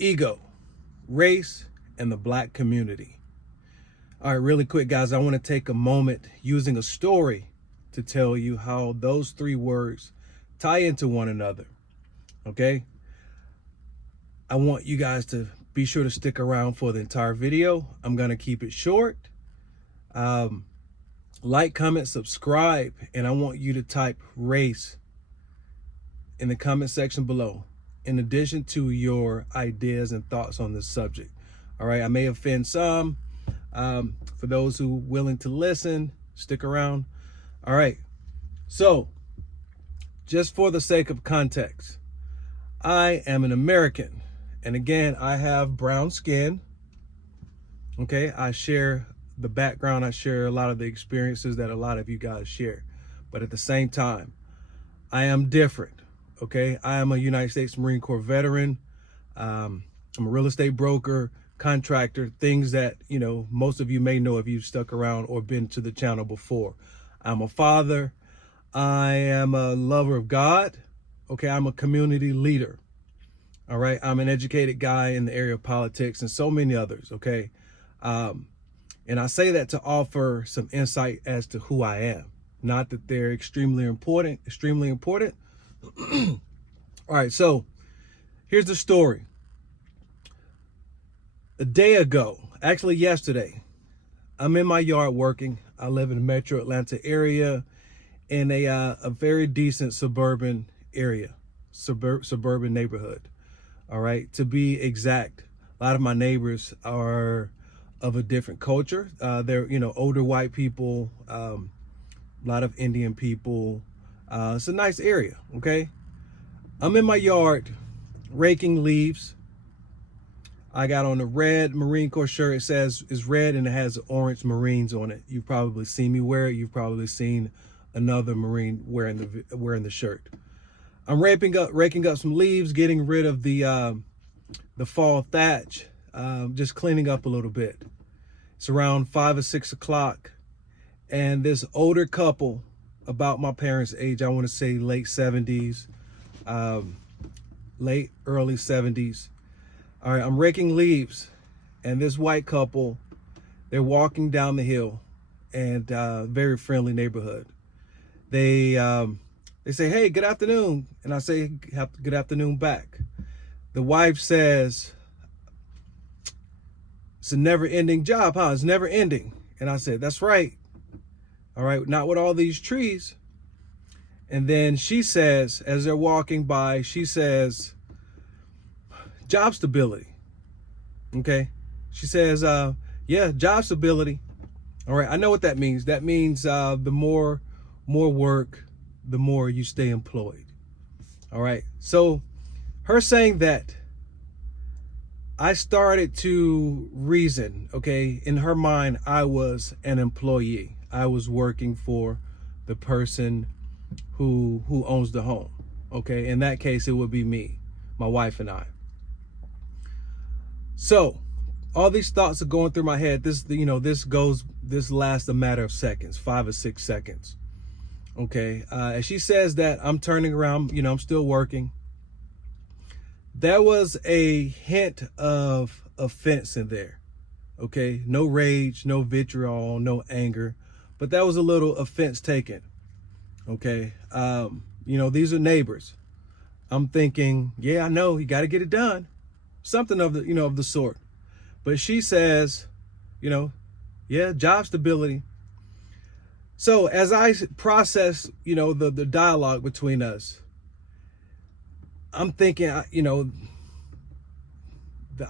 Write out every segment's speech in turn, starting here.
ego, race, and the Black community. All right, really quick, guys, I want to take a moment using a story to tell you how those three words tie into one another, okay? I want you guys to be sure to stick around for the entire video. I'm going to keep it short. Like, comment, subscribe, and I want you to type race in the comment section below, in addition to your ideas and thoughts on this subject. All right, I may offend some. For those who are willing to listen, stick around. All right, so just for the sake of context, I am an American, and again, I have brown skin. Okay, I share the background, I share a lot of the experiences that a lot of you guys share, but at the same time, I am different. Okay, I am a United States Marine Corps veteran. I'm a real estate broker, contractor, things that, you know, most of you may know if you've stuck around or been to the channel before. I'm a father. I am a lover of God. Okay, I'm a community leader. All right, I'm an educated guy in the area of politics and so many others. Okay, and I say that to offer some insight as to who I am. Not that they're extremely important. All right, so here's the story. A day ago, actually yesterday, I'm in my yard working. I live in the metro Atlanta area in a very decent suburban area, suburban neighborhood. All right, to be exact, a lot of my neighbors are of a different culture. They're, you know, older white people, a lot of Indian people. It's a nice area, okay? I'm in my yard raking leaves. I got on a red Marine Corps shirt. It says it's red and it has orange Marines on it. You've probably seen me wear it. You've probably seen another Marine wearing the shirt. I'm raking up some leaves, getting rid of the fall thatch, just cleaning up a little bit. It's around 5 or 6 o'clock, and this older couple, about my parents' age, I want to say late 70s, late early 70s. All right, I'm raking leaves, and this white couple, they're walking down the hill, and very friendly neighborhood. They say, "Hey, good afternoon," and I say, "Good afternoon" back. The wife says, "It's a never-ending job, huh? It's never ending." And I said, "That's right. All right, not with all these trees." And then she says, as they're walking by, she says, "Job stability." Okay. She says, yeah, job stability. All right. I know what that means. That means the more work, the more you stay employed. All right. So her saying that, I started to reason, okay, in her mind, I was an employee. I was working for the person who owns the home. Okay. In that case, it would be me, my wife and I. So all these thoughts are going through my head. This lasts a matter of seconds, 5 or 6 seconds. Okay. As she says that, I'm turning around, I'm still working. There was a hint of offense in there. Okay. No rage, no vitriol, no anger, but that was a little offense taken. Okay. These are neighbors. I'm thinking, yeah, I know, you got to get it done. Something of the sort. But she says, yeah, job stability. So as I process, the dialogue between us, I'm thinking, the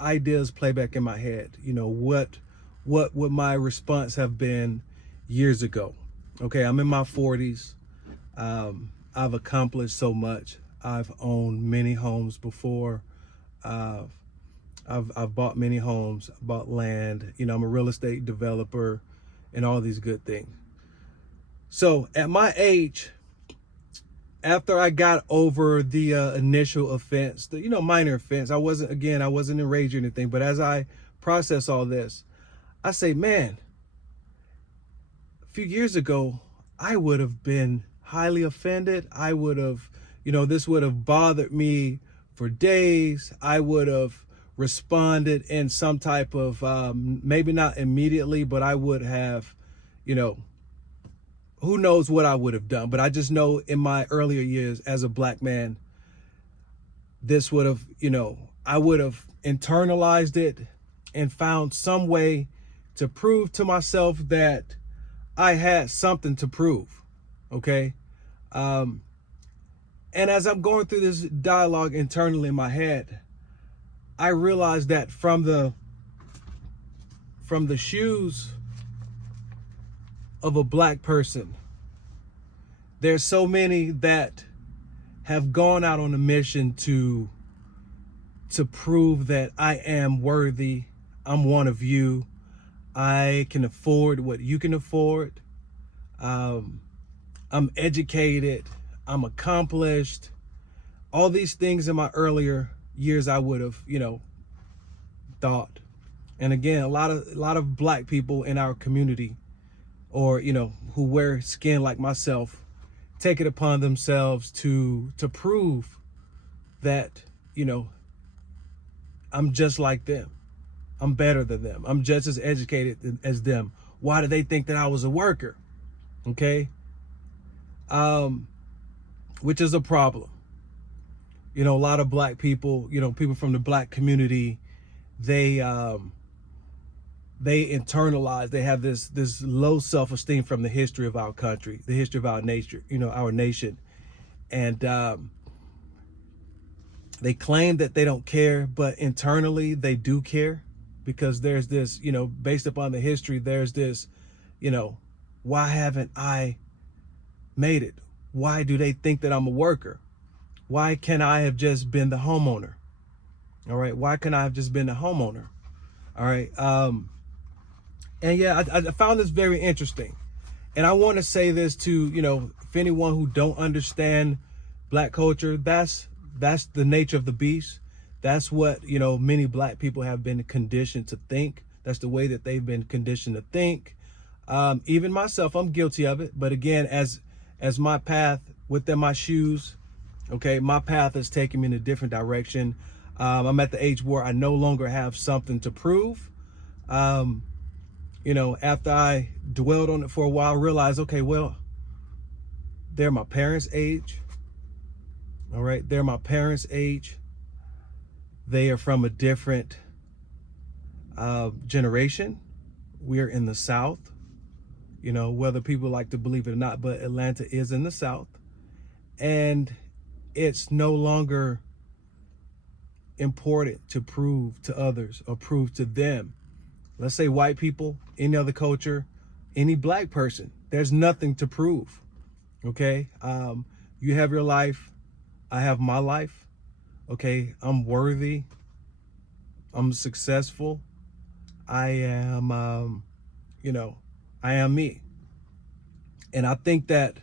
ideas play back in my head. What would my response have been years ago? Okay, I'm in my 40s. I've accomplished so much. I've owned many homes before. I've bought many homes, bought land. I'm a real estate developer and all these good things. So at my age, after I got over the initial offense, the minor offense, I wasn't enraged or anything, but as I process all this, I say, man, a few years ago, I would have been highly offended. I would have, this would have bothered me for days. I would have responded in some type of, maybe not immediately, but I would have, you know, who knows what I would have done. But I just know in my earlier years as a black man, this would have, you know, I would have internalized it and found some way to prove to myself that I had something to prove. Okay. And as I'm going through this dialogue internally in my head, I realized that from the shoes of a black person, there's so many that have gone out on a mission to prove that I am worthy. I'm one of you. I can afford what you can afford. I'm educated. I'm accomplished. All these things in my earlier years I would have, you know, thought. And again, a lot of black people in our community, or, you know, who wear skin like myself, take it upon themselves to prove that, you know, I'm just like them. I'm better than them. I'm just as educated as them. Why do they think that I was a worker? Okay. Which is a problem. You know, a lot of black people, you know, people from the black community, they internalize, they have this low self-esteem from the history of our country, the history of our nature, you know, our nation. And they claim that they don't care, but internally they do care, because there's this, you know, based upon the history, there's this, you know, why haven't I made it? Why do they think that I'm a worker? Why can't I have just been the homeowner? All right. Why can't I have just been the homeowner? All right. And yeah, I found this very interesting. And I want to say this to, you know, if anyone who don't understand black culture, that's the nature of the beast. That's what, you know, many black people have been conditioned to think. That's the way that they've been conditioned to think. Even myself, I'm guilty of it. But again, as my path within my shoes, okay, my path has taken me in a different direction. I'm at the age where I no longer have something to prove. You know, after I dwelled on it for a while, I realized, okay, well, they're my parents' age. All right, they're my parents' age. They are from a different generation. We're in the South, you know, whether people like to believe it or not, but Atlanta is in the South. And it's no longer important to prove to others or prove to them. Let's say white people, any other culture, any black person, there's nothing to prove. Okay. You have your life. I have my life. Okay. I'm worthy. I'm successful. I am, you know, I am me. And I think that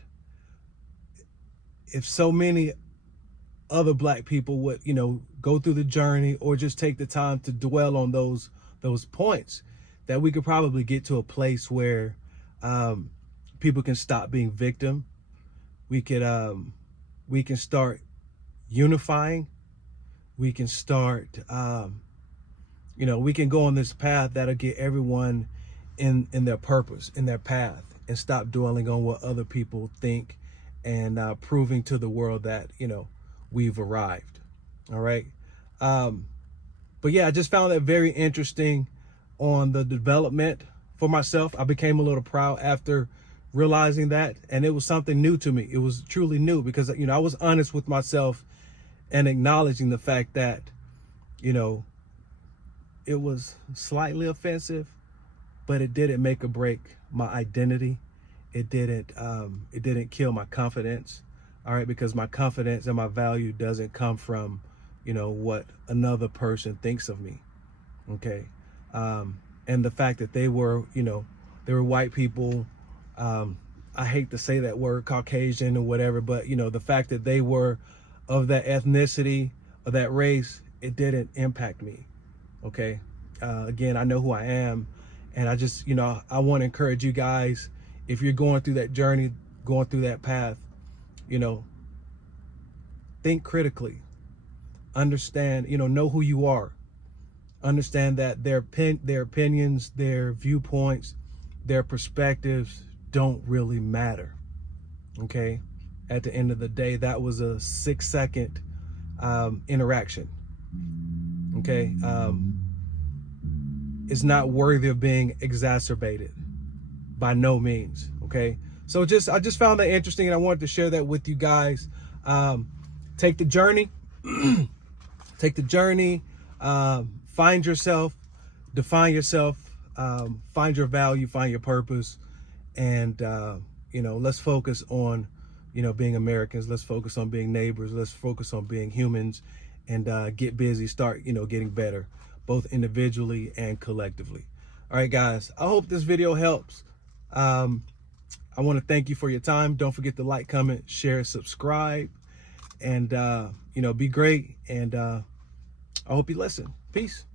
if so many other black people would, you know, go through the journey or just take the time to dwell on those points, that we could probably get to a place where people can stop being victim. We can start unifying. We can start, you know, we can go on this path that'll get everyone in their purpose, in their path, and stop dwelling on what other people think, and proving to the world that, you know, we've arrived. All right. But yeah, I just found that very interesting on the development for myself. I became a little proud after realizing that, and it was something new to me. It was truly new because, you know, I was honest with myself and acknowledging the fact that, you know, it was slightly offensive, but it didn't make or break my identity. It didn't kill my confidence. All right. Because my confidence and my value doesn't come from, you know, what another person thinks of me. Okay. And the fact that they were, you know, they were white people. I hate to say that word, Caucasian or whatever, but, you know, the fact that they were of that ethnicity or that race, it didn't impact me. Okay. Again, I know who I am, and I just, you know, I want to encourage you guys, if you're going through that journey, going through that path, you know, think critically, understand, you know who you are. Understand that their opinions, their viewpoints, their perspectives don't really matter. Okay, at the end of the day, that was a 6-second interaction. Okay, it's not worthy of being exacerbated by no means. Okay, so I just found that interesting, and I wanted to share that with you guys. Take the journey. Take the journey. Find yourself, define yourself, find your value, find your purpose, and let's focus on being Americans. Let's focus on being neighbors. Let's focus on being humans, and get busy. Start getting better, both individually and collectively. All right, guys, I hope this video helps. I want to thank you for your time. Don't forget to like, comment, share, subscribe, and be great. And I hope you listen. Peace.